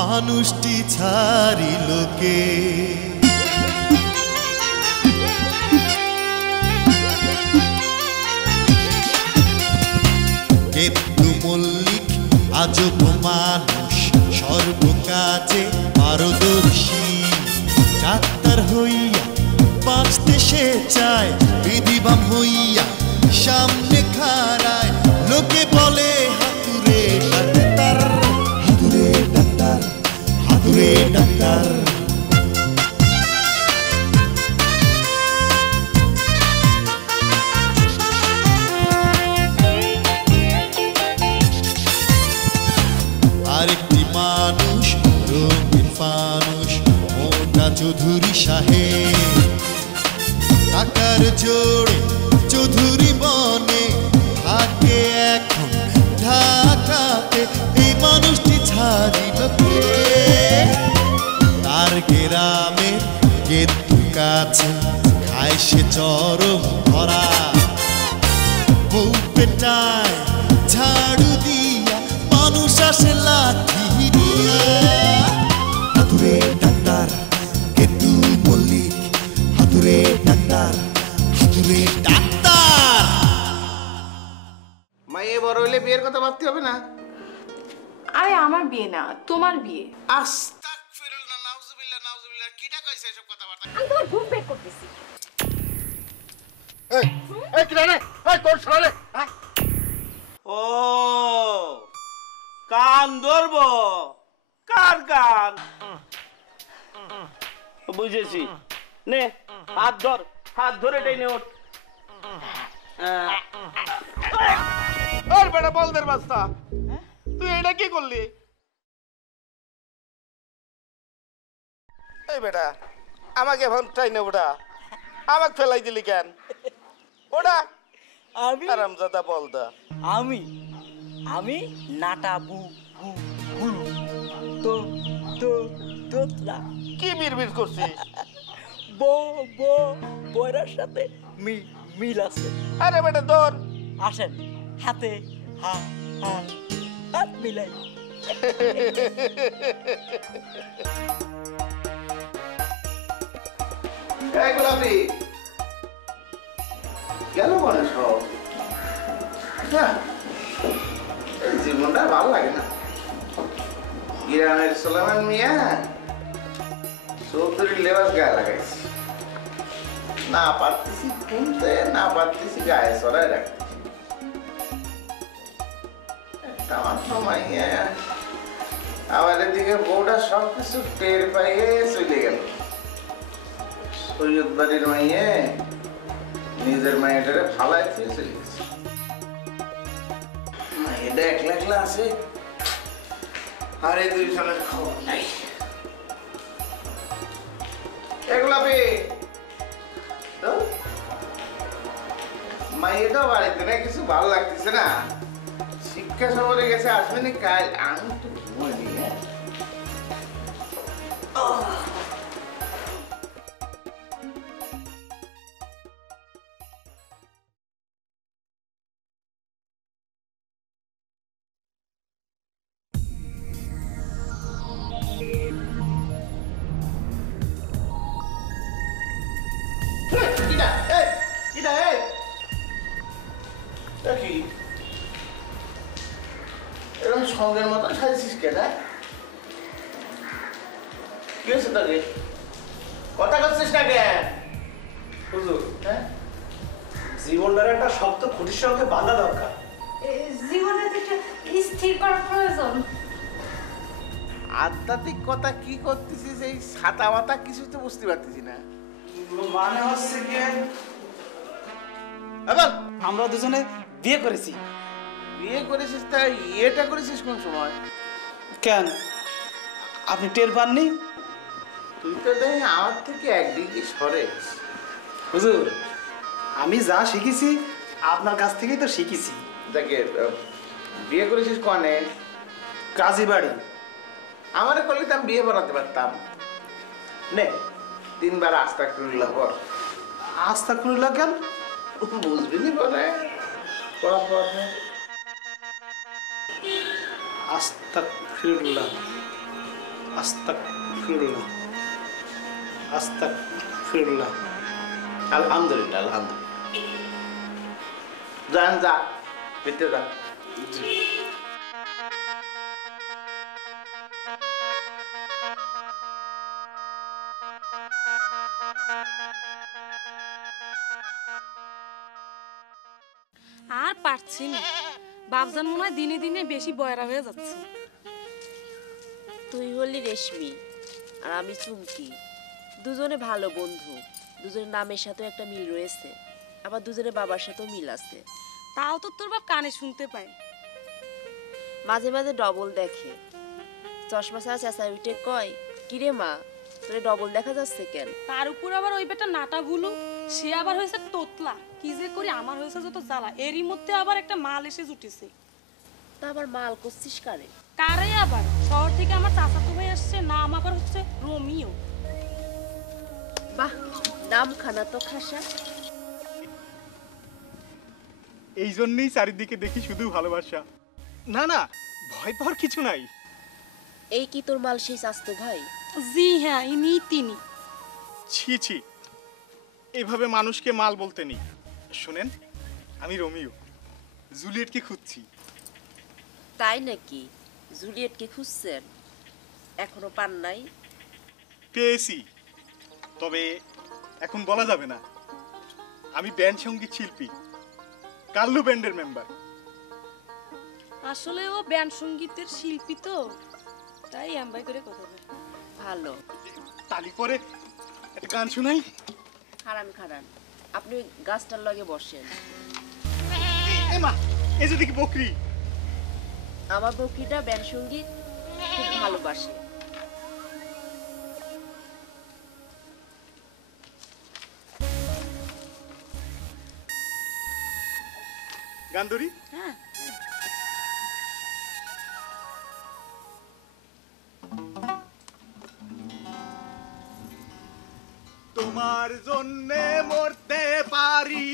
মানুষটি ছাড়িল কে কেতু মল্লিক আজব মানুষ সর্বকাজে পারদর্শী ডাক্তার হইয়া বাঁচতে সে চায় বিধিবাম হইয়া সামনে খাড়ায় লোকে বলে হাতুরে ডাক্তার হাতুরে ডাক্তার হাতুরে ডাক্তার আরেকটি মানুষ রঙিন ফানুষ মোটা চৌধুরী সাহেব টাকার জোরে চৌধুরী বনে থাকে এখন ঢাকাতে এই মানুষটি ছাড়িল কে তার গ্রামে কেতু কাছে খায় সে চরম ধরা বউ পেটায় ঝাড়ু দিয়া মানুষ আসে লাঠি দিয়া হাতুরে ডাক্তার কেতু মল্লিক হাতুরে ডাক্তার হাতুরে ডাক্তার মাইয়ে বড় হইলে বিয়ের কথা ভাবতে হবে না আরে আমার বিয়ে না তোমার বিয়ে আস্তাগফিরুল্লাহ নাউজুবিল্লাহ নাউজুবিল্লাহ কিটা কইছে এসব কথাবার্তা আমি তোমার ঘুম বের করতেছি এই কি রে এই তোর শালা ও কান ধরবো কার কান বুঝেছি নে হাত ধরে টেনে ওঠ আর বেটা বলদের বাস্তা তুই এটা কি করলি এই বেটা আমাকে এখন ট্রেনে ওঠা আমাকে ফেলাই দিলি কেন ওটা আমি আরামজাদা বলদা আমি নাটা বু বু বুলু তো তো তোতলা কি বিড়বিড় করছিস বয়রার সাথে মিল আছে আরে বেটা তোর আসেন হাতে হাত মিলাই এই গোলাপি গেল মনে সব এই জীবনটা ভালো লাগে না গ্রামের সোলামান মিয়া চৌধুরীর লেবাস গায়ে লাগাইছি না পারতেছি কিনতে না পারতেছি গায়ে চড়াই রাখতে একটা মাত্র মাইয়া আবার এদিকে বউটা সবকিছু টের পাইয়ে চলে গেল সৈয়দ বাড়ির মাইয়ে নিজের মাইয়াটারে ফালাই দিয়ে চলে গেছে মাইয়াটা একলা একলা আছে আর এই দুই জনের খবর নাই এগুলাপি মাইয়াটা বাড়িতে না কিছু ভালো লাগতেছে না শিক্ষা সফরে গেছে আসবে না কাল আমি একটু ঘুমাই দিই হ্যাঁ এরকম সঙ্গের মতো সাজিস কেনা কি হয়েছে তোকে কথা করছিস না কে হুজুর হ্যাঁ জীবনটার একটা শক্ত খুঁটির সঙ্গে বাঁধা দরকার জীবনে একটা স্থির করার প্রয়োজন আধ্যাত্মিক কথা কি করতেছিস এই ছাতা মাতা কিছু তো বুঝতে পারতেছি না মানে হচ্ছে কি এবার আমরা দুজনে বিয়ে করেছি বিয়ে করেছিস তা ইয়েটা করেছিস কোন সময় কেন আপনি টের পাননি তুই তো দেখি আমার থেকে এক ডিগ্রি সরে হুজুর আমি যা শিখেছি আপনার কাছ থেকেই তো শিখেছি দেখে বিয়ে করেছিস কনে কাজী বাড়ি আমারে করলে তো আমি বিয়ে বানাতে পারতাম নে 3 বার আস্তাগফিরুল্লাহ পর আস্তাগফিরুল্লাহ কেন বুঝবি নি বলে পড়া পড় আস্তাগফিরুল্লাহ আস্তাগফিরুল্লাহ আস্তাগফিরুল্লাহ। আলহামদুলিল্লাহ আলহামদুলিল্লাহ। যান যা ভিতরে যা। আর পারছি না, বাপজান মনে হয় দিনে দিনে বেশি বয়রা হয়ে যাচ্ছে। তুই হলি রেশমি আর আমি চুমকি, দুজনে ভালো বন্ধু। দুজনের নামের সাথেও একটা মিল রয়েছে, আবার দুজনের বাবার সাথেও মিল আছে। তাও তো তোর বাপ কানে শুনতে পায়। মাঝে মাঝে ডবল দেখে, চশমা ছাড়া চেঁচাই উঠে কয়, কিরে মা তোরে ডবল দেখা যাচ্ছে কেন? তার উপর আবার ওই বেটা নাটা ভুলু, সে আবার হয়েছে তোতলা। কি যে করি, আমার হয়েছে যত জ্বালা। এরই মধ্যে আবার একটা মাল এসে জুটেছে। তা আবার মাল করছিস কারে? কারে আবার? শহর থেকে আমার চাচাতো ভাই আসছে, নাম আবার হচ্ছে রোমিও। বাহ, নাম খানা তো খাসা। এই জন্যই চারিদিকে দেখি শুধু ভালোবাসা। না না, ভয় পাওয়ার কিছু নাই। এই কি তোর মাল সেই চাস্তো ভাই? জি হ্যাঁ, ইনি তিনি। ছি ছি, এভাবে মানুষকে মাল বলতে নেই। শুনেন, আমি রোমিও, জুলিয়েটকে খুঁজছি। তাই নাকি? জুলিয়েটকে খুঁজছেন? এখনো পান নাই? পেয়েছি, তবে এখন বলা যাবে না। আমি ব্যান্ড সঙ্গীত শিল্পী, কাল্লু ব্যান্ডের মেম্বার। আসলে ও ব্যান্ড সঙ্গীতের শিল্পী তো, তাই এমবাই করে কথা বলে। ভালো। তালি পরে একটা গান শোনাই। খারান খারান, আপনি ওই গাছটার লগে বসেন। এ মা, এই যে দেখি বকরি। আমার বকরিটা ব্যান্ড সঙ্গীত খুব ভালোবাসে। গান ধরি। হ্যাঁ, তোমার জন্যে মরতে পারি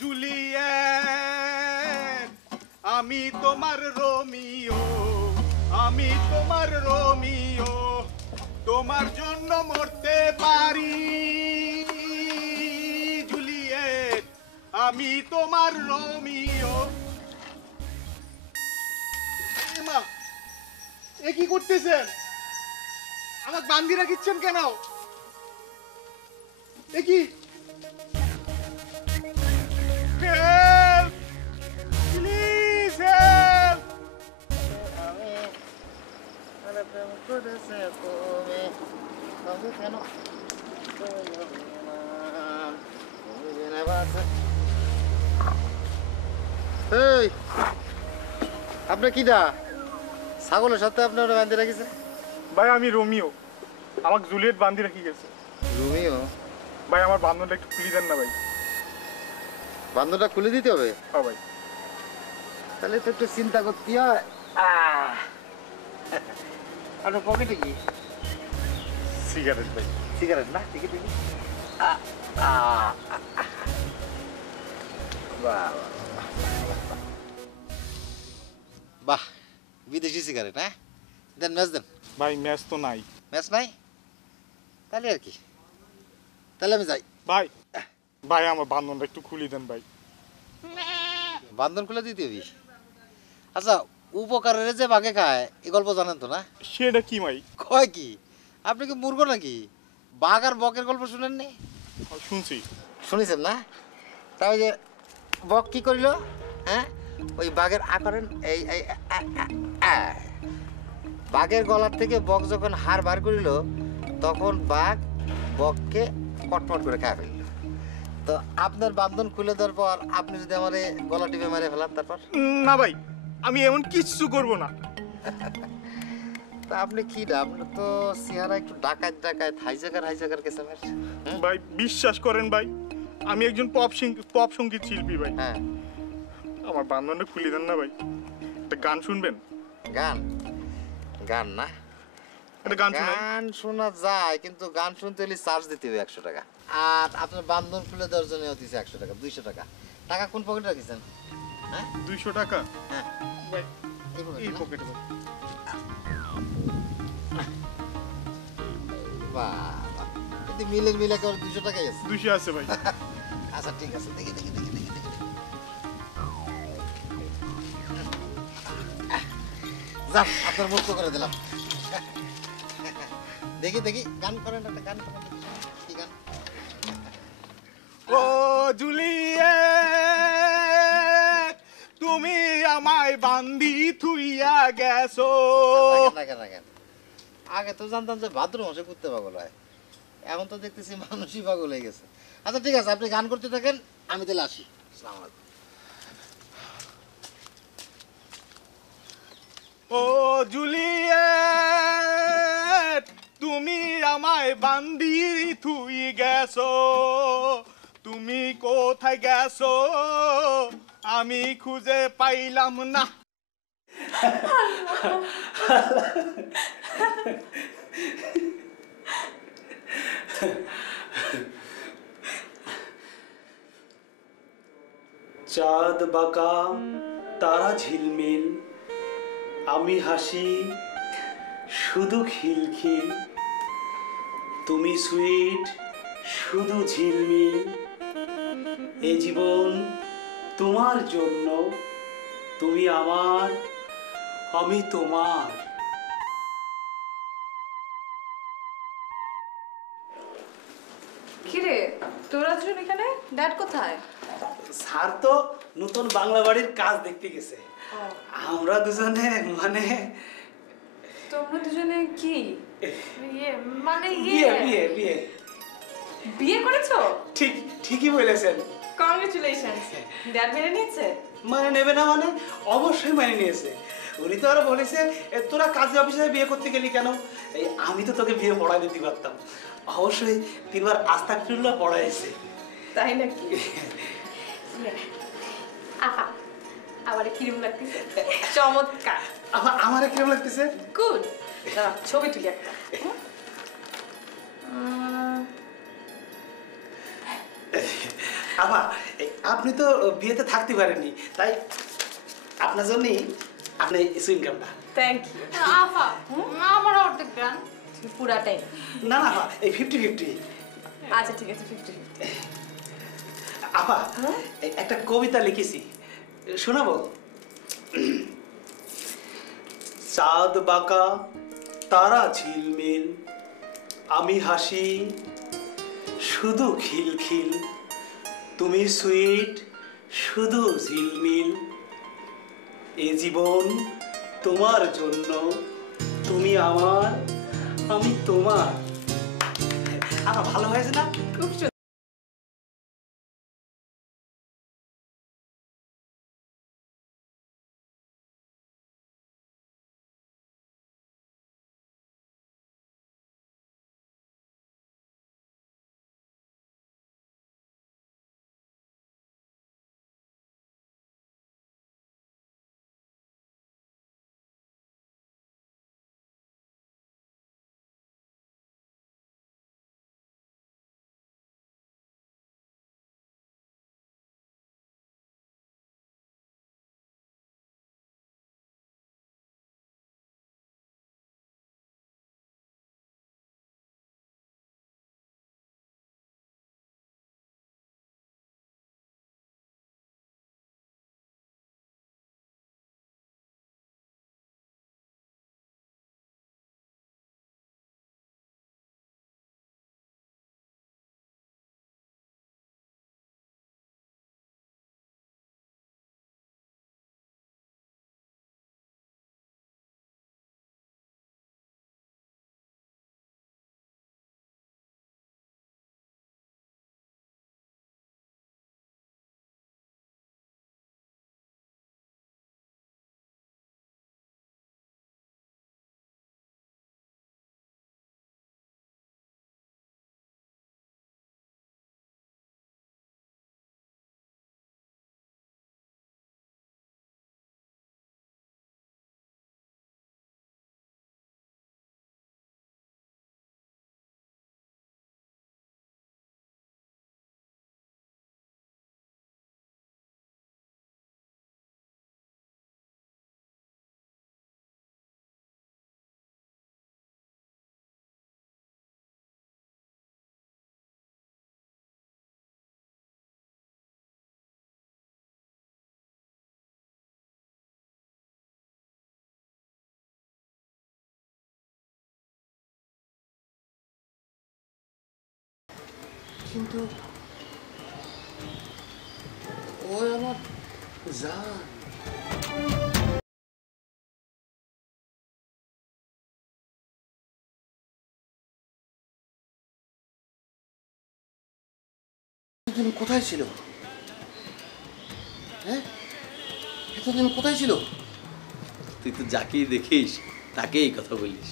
জুলিয়েট, আমি তোমার রোমিও, আমি তোমার রোমিও, তোমার জন্য মরতে পারি জুলিয়েট, আমি তোমার রোমিও। এ মা, এ কি করতেছেন? আমাকে বান্ধি রাখিচ্ছেন কেন? দেখি, হেল্প প্লিজ, হেল্প। এই আপনি কিডা? ছাগলের সাথে আপনার বান্ধে রাখিছে? ভাই আমি রোমিও, আমাকে জুলিয়েট বান্ধি রাখি গেছে। রোমিও? ভাই আমার বান্ধবটা একটু খুলে দেন না ভাই। বান্ধবটা খুলে দিতে হবে? হ্যাঁ ভাই। তাহলে তো একটু চিন্তা করতে হয়। আপনার পকেটে কি? সিগারেট ভাই। সিগারেট না? Ticket ticket. বাহ, বিদেশি সিগারেট। হ্যাঁ দেন, ম্যাচ দেন। ভাই ম্যাচ তো নাই। ম্যাচ নাই? তাহলে আর কি, তাহলে আমি যাই। ভাই ভাই আমার বান্ধবটা একটু খুলে দেন ভাই। বান্ধন খুলে দিতে হবে? আচ্ছা, উপকারের যে বাঘে খায় এই গল্প জানেন তো না? সেটা কি ভাই? কয় কি, আপনি কি মূর্খ নাকি? বাঘ আর বকের গল্প শুনেননি? শুনছি। শুনেছেন না? তা ওই যে বক কি করিল, হ্যাঁ ওই বাঘের করেন এই বাঘের গলার থেকে বক যখন হাড় বার করিল, তখন বাঘ বককে কটমট করে খায় ফেলল। তো আপনার বান্ধন খুলে দেওয়ার পর আপনি যদি আমার গলা টিপে মেরে ফেলান, তারপর? না ভাই, আমি এমন কিচ্ছু করব না। তা আপনি কি না, আপনার তো চেহারা একটু ডাকাত ডাকাত, হাইজাকার কেসামের। ভাই বিশ্বাস করেন ভাই, আমি একজন পপ সঙ্গীত শিল্পী ভাই। হ্যাঁ, আমার বান্ধবটা খুলে দেন না ভাই। একটা গান শুনবেন? গান? গান না, একটা গান শোনাই। গান শোনা যায়, কিন্তু গান শুনতে হলে চার্জ দিতে হবে 100 টাকা। আর আপনার বান্ধন খুলে দেওয়ার জন্য দিচ্ছে 100 টাকা, 200 টাকা। টাকা কোন পকেটে রাখিছেন? হ্যাঁ 200 টাকা? হ্যাঁ ভাই এই এই পকেটে পকেটে না? ভাই। বাবা, কিন্তু মিলের মিল একেবারে 200 টাকাই আছে। 200 আছে ভাই। আচ্ছা ঠিক আছে, দেখি। যান, আপনার মুক্ত করে দিলাম। দেখি গান করেন, একটা গান করেন। কি গান? ও জুলিয়েট, তুমি আমায় বান্ধি থুইয়া গেছো। রাখেন। আগে তো জানতাম যে ভাদ্র মাসে ঘুরতে পাগল হয়, এখন তো দেখতেছি মানুষই পাগল হয়ে গেছে। আচ্ছা ঠিক আছে, আপনি গান করতে থাকেন, আমি তাহলে আসি। আসসালামু আলাইকুম। ও জুলিয়েট, তুমি আমায় বান্ধি থুই গেছো, তুমি কোথায় গেছো আমি খুঁজে পাইলাম না। চাঁদ বাঁকা তারা ঝিলমিল, আমি হাসি শুধু খিলখিল, তুমি সুইট শুধু ঝিলমিল, এ জীবন তোমার জন্য, তুমি আমার আমি তোমার। কিরে তোরা দুজন এখানে, ড্যাড কোথায়? স্যার তো নতুন বাংলা বাড়ির কাজ দেখতে গেছে, আমরা দুজনে মানে তোমরা দুজনে কি মানে বিয়ে বিয়ে বিয়ে বিয়ে করেছো? ঠিকই বলেছেন। কংগ্রেচুলেশনস। ড্যাড মেনে নিয়েছে? মানে নেবে না মানে? অবশ্যই মানে নিয়েছে। উনি তো আরো বলেছে তোরা কাজী অফিসে বিয়ে করতে গেলি কেন, এই আমি তো তোকে বিয়ে পড়াই দিতে পারতাম। অবশ্যই 3 বার আস্তাগফিরুল্লাহ পড়াইছে। তাই নাকি? আহা আমারে কিরম লাগতেছে? চমৎকার। আমারে কিরম লাগতেছে? গুড। ছবি তুলি একটা। আবা, আপনি তো বিয়েতে থাকতে পারেননি, তাই আপনার জন্যই আপনি সুইংগামটা। Thank you. আফা আমার অর্ধেক গান পুরাটাই না না এই 50-50। আচ্ছা ঠিক আছে 50-50। আপা একটা কবিতা লিখেছি, শোনাবো? চাঁদ বাঁকা তারা ঝিলমিল, আমি হাসি শুধু খিলখিল, তুমি সুইট শুধু ঝিলমিল, এ জীবন তোমার জন্য, তুমি আমার আমি তোমার। আপা ভালো হয়েছে না? খুব কিন্তু ওই আমার জান। এতদিন কোথায় ছিল? হ্যাঁ, এতদিন কোথায় ছিল? তুই তো যাকেই দেখিস তাকেই কথা বলিস।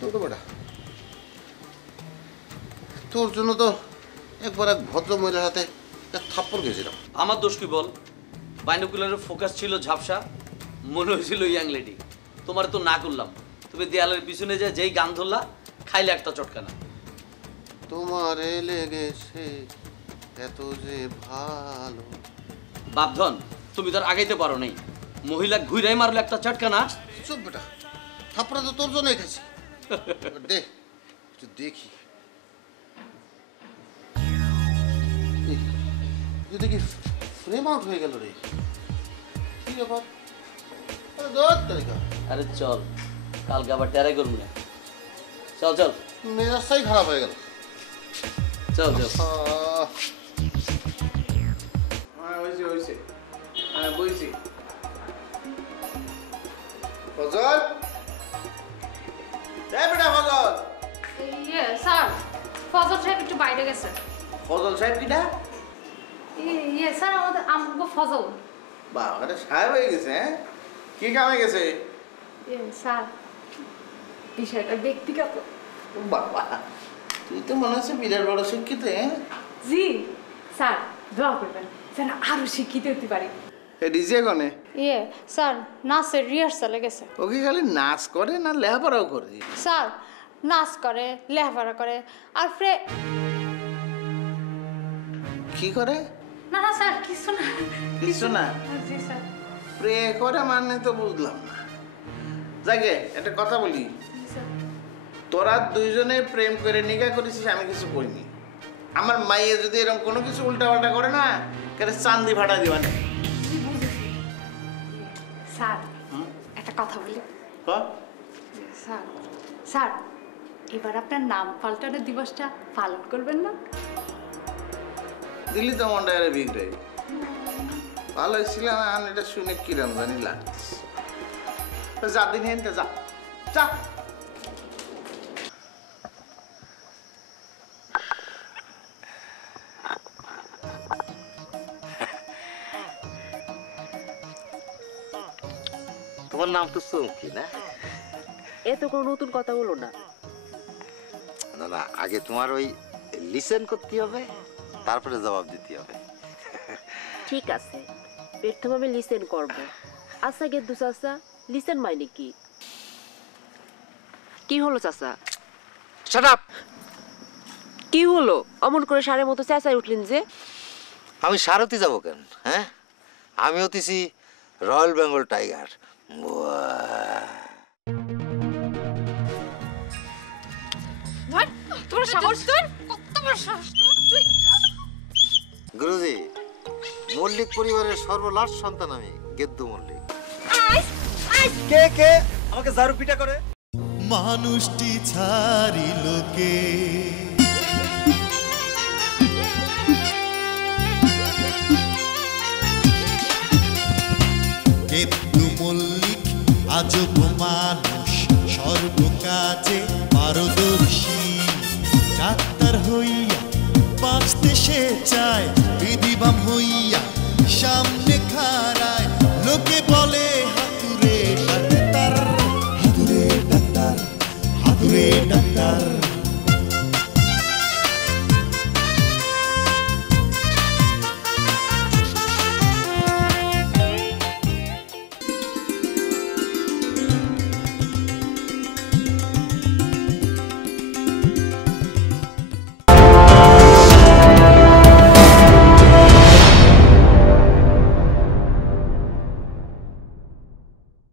তোর তো বেটা, তোর জন্য তো একবার এক ভদ্র মহিলার হাতে থাপ্পড় গেছিলাম। আমার দোষ কি বল? বাইনোকুলারের ফোকাস ছিল ঝাপসা, মনে হয়েছিল ইয়াং লেডি। তোমার তো না করলাম, তুমি দেয়ালের পিছনে যা যেই গান ধরলা, খাইলে একটা চটকানা। তোমারে লেগেছে এত যে ভালো। বাপধন, তুমি তো আর আগাইতে পারো নাই। মহিলা ঘুরাই মারলো একটা চটকানা। চুপ বেটা, থাপ্পড়া তো তোর জন্যই খাইছি। দে একটু দেখি, দেখি ফ্রেম আউট হয়ে গেল রে। কি ব্যাপার? আরে চল, কালকে আবার টেরাই করবো না। চল চল, মেজাজটাই খারাপ হয়ে গেল। চল চল। হয়েছে, হ্যাঁ বুঝছি। ফজল, বেটা ফজল। ইয়ে স্যার, ফজল সাহেব একটু বাইরে গেছে। ফজল সাহেব কিটা? ইয়ে স্যার, আমাদের আমগো ফজল। বাবা, এটা সাহেব হয়ে গেছে। হ্যাঁ, কি কামে গেছে? স্যার, বিষয়টা ব্যক্তিগত। বাবা, তুই তো মনে হচ্ছে বিরাট বড় শিক্ষিত। জি স্যার, দোয়া করবেন যেন আরো শিক্ষিত হতে পারি। ডিজে কনে? ইয়ে স্যার, নাচের রিহার্সালে গেছে। ও কি খালি নাচ করে না লেখাপড়াও করে? স্যার, নাচ করে, লেখাপড়া করে, আর কি করে? না না স্যার, কিছু না। কিছু না? জি স্যার। প্রে করে মানে তো বুঝলাম না। যাকে একটা কথা বলি, তোরা দুইজনে প্রেম করে নিকা করেছিস, আমি কিছু করিনি। আমার মাইয়ে যদি এরকম কোনো কিছু উল্টাপাল্টা করে না, কেন চান্দি ভাড়া দিবা না। স্যার, একটা কথা বলি। স্যার, স্যার, এবার আপনার নাম পাল্টানোর দিবসটা পালন করবেন না? দিল্লি তো মনটা বিগড়ে ভালো হয়েছিল না, এটা শুনে কিরম জানি লাগছে। যা দিন হেনতে যা যা। তোমার নাম তো চৌকি না? এ তো কোনো নতুন কথা বলো না। না না, আগে তোমার ওই লিসেন করতে হবে, তারপরে জবাব দিতে হবে। ঠিক আছে, প্রথম আমি লিসেন করব। আচ্ছা গেদ্দু চাচা, লিসেন মানে কি? কি হলো চাচা? Shut up! কি হলো? অমন করে সারের মতো চেঁচাই উঠলেন যে? আমি সারথি যাব কেন? হ্যাঁ, আমি হতেছি রয়্যাল বেঙ্গল টাইগার। গুরুজি, মল্লিক পরিবারের সর্বলাট সন্তান আমি, গেদ্দু মল্লিক। কে কে আমাকে ঝাড়ু পিটা করে? মানুষটি ছাড়িল কে? গেদ্দু মল্লিক আজব মানুষ, সর্বকাজে পারদর্শী। ডাক্তার হইয়া বাঁচতে সে চায়,